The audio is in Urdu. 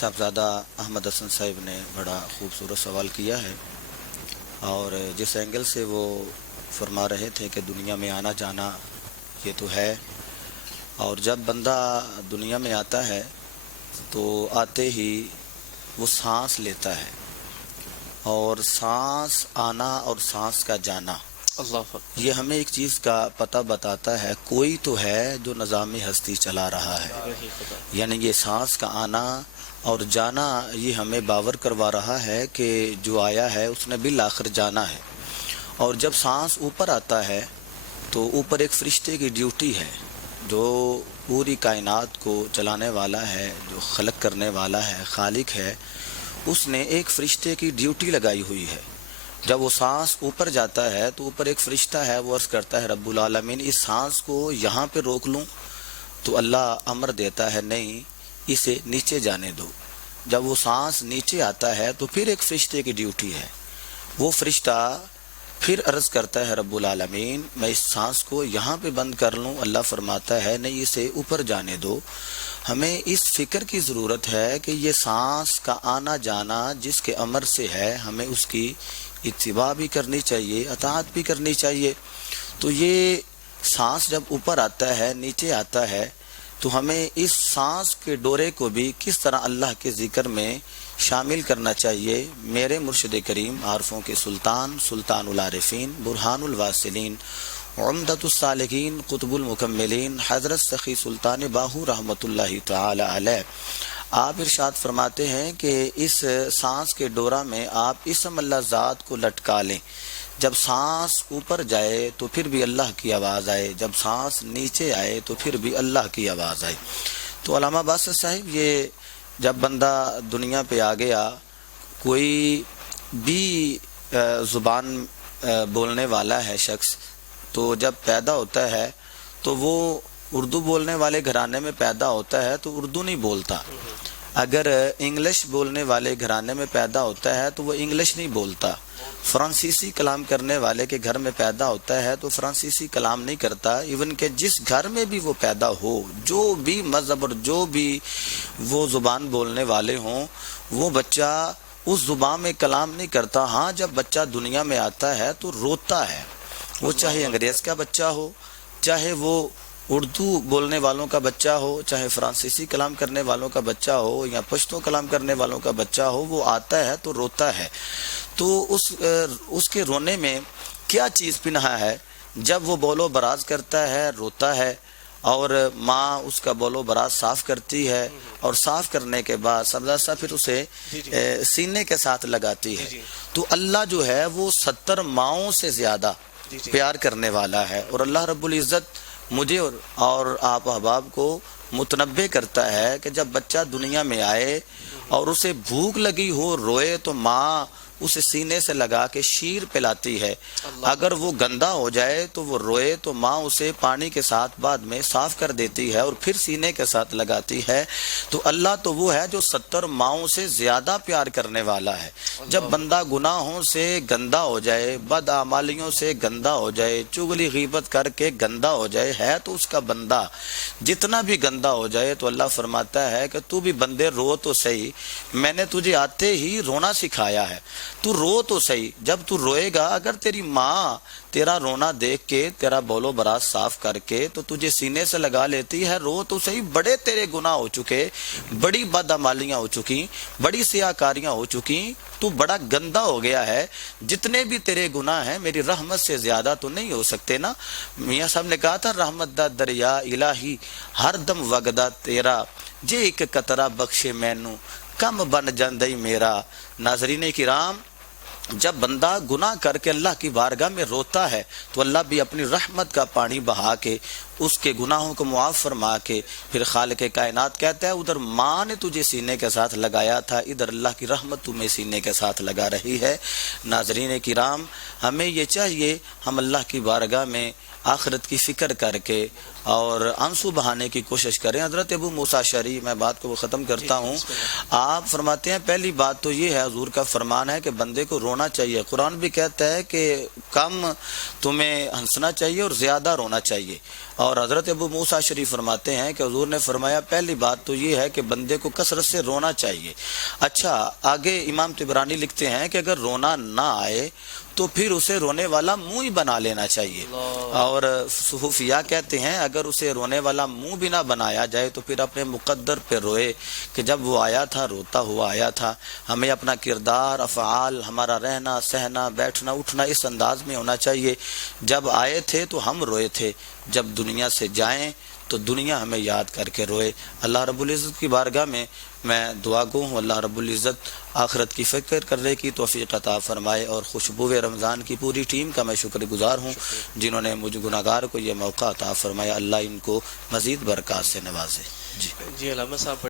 صاحبزادہ احمد حسن صاحب نے بڑا خوبصورت سوال کیا ہے، اور جس اینگل سے وہ فرما رہے تھے کہ دنیا میں آنا جانا یہ تو ہے، اور جب بندہ دنیا میں آتا ہے تو آتے ہی وہ سانس لیتا ہے، اور سانس آنا اور سانس کا جانا اللہ یہ ہمیں ایک چیز کا پتہ بتاتا ہے، کوئی تو ہے جو نظام ہستی چلا رہا ہے، یعنی یہ سانس کا آنا اور جانا یہ ہمیں باور کروا رہا ہے کہ جو آیا ہے اس نے بالآخر جانا ہے۔ اور جب سانس اوپر آتا ہے تو اوپر ایک فرشتے کی ڈیوٹی ہے جو پوری کائنات کو چلانے والا ہے، جو خلق کرنے والا ہے، خالق ہے، اس نے ایک فرشتے کی ڈیوٹی لگائی ہوئی ہے۔ جب وہ سانس اوپر جاتا ہے تو اوپر ایک فرشتہ ہے، وہ عرض کرتا ہے رب العالمین اس سانس کو یہاں پہ روک لوں، تو اللہ امر دیتا ہے نہیں، اسے نیچے جانے دو۔ جب وہ سانس نیچے آتا ہے تو پھر ایک فرشتے کی ڈیوٹی ہے، وہ فرشتہ پھر عرض کرتا ہے رب العالمین میں اس سانس کو یہاں پہ بند کر لوں، اللہ فرماتا ہے نہیں، اسے اوپر جانے دو۔ ہمیں اس فکر کی ضرورت ہے کہ یہ سانس کا آنا جانا جس کے امر سے ہے، ہمیں اس کی اتباع بھی کرنی چاہیے، اطاعت بھی کرنی چاہیے۔ تو یہ سانس جب اوپر آتا ہے، نیچے آتا ہے، تو ہمیں اس سانس کے ڈورے کو بھی کس طرح اللہ کے ذکر میں شامل کرنا چاہیے۔ میرے مرشد کریم عارفوں کے سلطان، سلطان العارفین، برہان الواصلین، عمدۃ السالکین، قطب المکملین، حضرت سخی سلطان باہو رحمۃ اللہ تعالی علیہ، آپ ارشاد فرماتے ہیں کہ اس سانس کے ڈورا میں آپ اسم اللہ ذات کو لٹکا لیں، جب سانس اوپر جائے تو پھر بھی اللہ کی آواز آئے، جب سانس نیچے آئے تو پھر بھی اللہ کی آواز آئے۔ تو علامہ باسط صاحب یہ جب بندہ دنیا پہ آ گیا، کوئی بھی زبان بولنے والا ہے شخص، تو جب پیدا ہوتا ہے تو وہ اردو بولنے والے گھرانے میں پیدا ہوتا ہے تو اردو نہیں بولتا، اگر انگلش بولنے والے گھرانے میں پیدا ہوتا ہے تو وہ انگلش نہیں بولتا، فرانسیسی کلام کرنے والے کے گھر میں پیدا ہوتا ہے تو فرانسیسی کلام نہیں کرتا۔ ایون کہ جس گھر میں بھی وہ پیدا ہو، جو بھی مذہب اور جو بھی وہ زبان بولنے والے ہوں، وہ بچہ اس زبان میں کلام نہیں کرتا۔ ہاں جب بچہ دنیا میں آتا ہے تو روتا ہے، وہ چاہے انگریز کا بچہ ہو، چاہے وہ اردو بولنے والوں کا بچہ ہو، چاہے فرانسیسی کلام کرنے والوں کا بچہ ہو یا پشتو کلام کرنے والوں کا بچہ ہو، وہ آتا ہے تو روتا ہے۔ تو اس کے رونے میں کیا چیز پنہا ہے؟ جب وہ بول و براز کرتا ہے روتا ہے، اور ماں اس کا بول و براز صاف کرتی ہے، اور صاف کرنے کے بعد سبزہ پھر اسے سینے کے ساتھ لگاتی ہے۔ تو اللہ جو ہے وہ 70 ماؤں سے زیادہ پیار کرنے والا ہے، اور اللہ رب العزت مجھے اور آپ احباب کو متنبہ کرتا ہے کہ جب بچہ دنیا میں آئے اور اسے بھوک لگی ہو، روئے، تو ماں اسے سینے سے لگا کے شیر پلاتی ہے۔ اگر وہ گندا ہو جائے تو وہ روئے تو ماں اسے پانی کے ساتھ بعد میں صاف کر دیتی ہے اور پھر سینے کے ساتھ لگاتی ہے۔ تو اللہ تو وہ ہے جو 70 ماؤں سے زیادہ پیار کرنے والا ہے۔ جب بندہ گناہوں سے گندا ہو جائے، بدعمالیوں سے گندا ہو جائے، چغلی غیبت کر کے گندا ہو جائے، ہے تو اس کا بندہ جتنا بھی گندا ہو جائے تو اللہ فرماتا ہے کہ تو بھی بندے رو تو صحیح، میں نے تجھے آتے ہی رونا سکھایا ہے، تو رو تو صحیح۔ جب تو روئے گا، اگر تیری ماں تیرا رونا دیکھ کے تیرا بولو براز صاف کر کے تو تجھے سینے سے لگا لیتی ہے، رو تو صحیح، بڑے تیرے گناہ ہو چکے، بڑی بدعمالیاں ہو چکی، بڑی سیاکاریاں ہو چکی، تو بڑا گندا ہو گیا ہے، جتنے بھی تیرے گناہ ہیں میری رحمت سے زیادہ تو نہیں ہو سکتے نا۔ میاں صاحب نے کہا تھا رحمت دا دریا الہی ہر دم وگدا تیرا، جے ایک قطرہ بخشے مینوں کم بن جاندئی میرا۔ ناظرین کرام، جب بندہ گناہ کر کے اللہ کی بارگاہ میں روتا ہے تو اللہ بھی اپنی رحمت کا پانی بہا کے اس کے گناہوں کو معاف فرما کے پھر خالق کائنات کہتا ہے ادھر ماں نے تجھے سینے کے ساتھ لگایا تھا، ادھر اللہ کی رحمت تمہیں سینے کے ساتھ لگا رہی ہے۔ ناظرین کرام، ہمیں یہ چاہیے ہم اللہ کی بارگاہ میں آخرت کی فکر کر کے اور آنسو بہانے کی کوشش کریں۔ حضرت ابو موسیٰ اشعری، میں بات کو ختم کرتا ہوں، آپ فرماتے ہیں پہلی بات تو یہ ہے، حضور کا فرمان ہے کہ بندے کو رونا چاہیے۔ قرآن بھی کہتا ہے کہ کم تمہیں ہنسنا چاہیے اور زیادہ رونا چاہیے، اور حضرت ابو موسیٰ شریف فرماتے ہیں کہ حضور نے فرمایا پہلی بات تو یہ ہے کہ بندے کو کثرت سے رونا چاہیے. اچھا آگے امام طبرانی لکھتے ہیں کہ اگر رونا نہ آئے تو پھر اسے رونے والا منہ ہی بنا لینا چاہیے. اور صوفیاء کہتے ہیں اگر اسے رونے والا منہ بھی نہ بنایا جائے تو پھر اپنے مقدر پہ روئے کہ جب وہ آیا تھا روتا ہوا آیا تھا. ہمیں اپنا کردار افعال ہمارا رہنا سہنا بیٹھنا اٹھنا اس انداز میں ہونا چاہیے. جب آئے تھے تو ہم روئے تھے, جب دنیا سے جائیں تو دنیا ہمیں یاد کر کے روئے. اللہ رب العزت کی بارگاہ میں دعا گو ہوں اللہ رب العزت آخرت کی فکر کرنے کی توفیق عطا فرمائے. اور خوشبو رمضان کی پوری ٹیم کا میں شکر گزار ہوں جنہوں نے مجھ گناہگار کو یہ موقع عطا فرمایا. اللہ ان کو مزید برکات سے نوازے. جی علامہ صاحب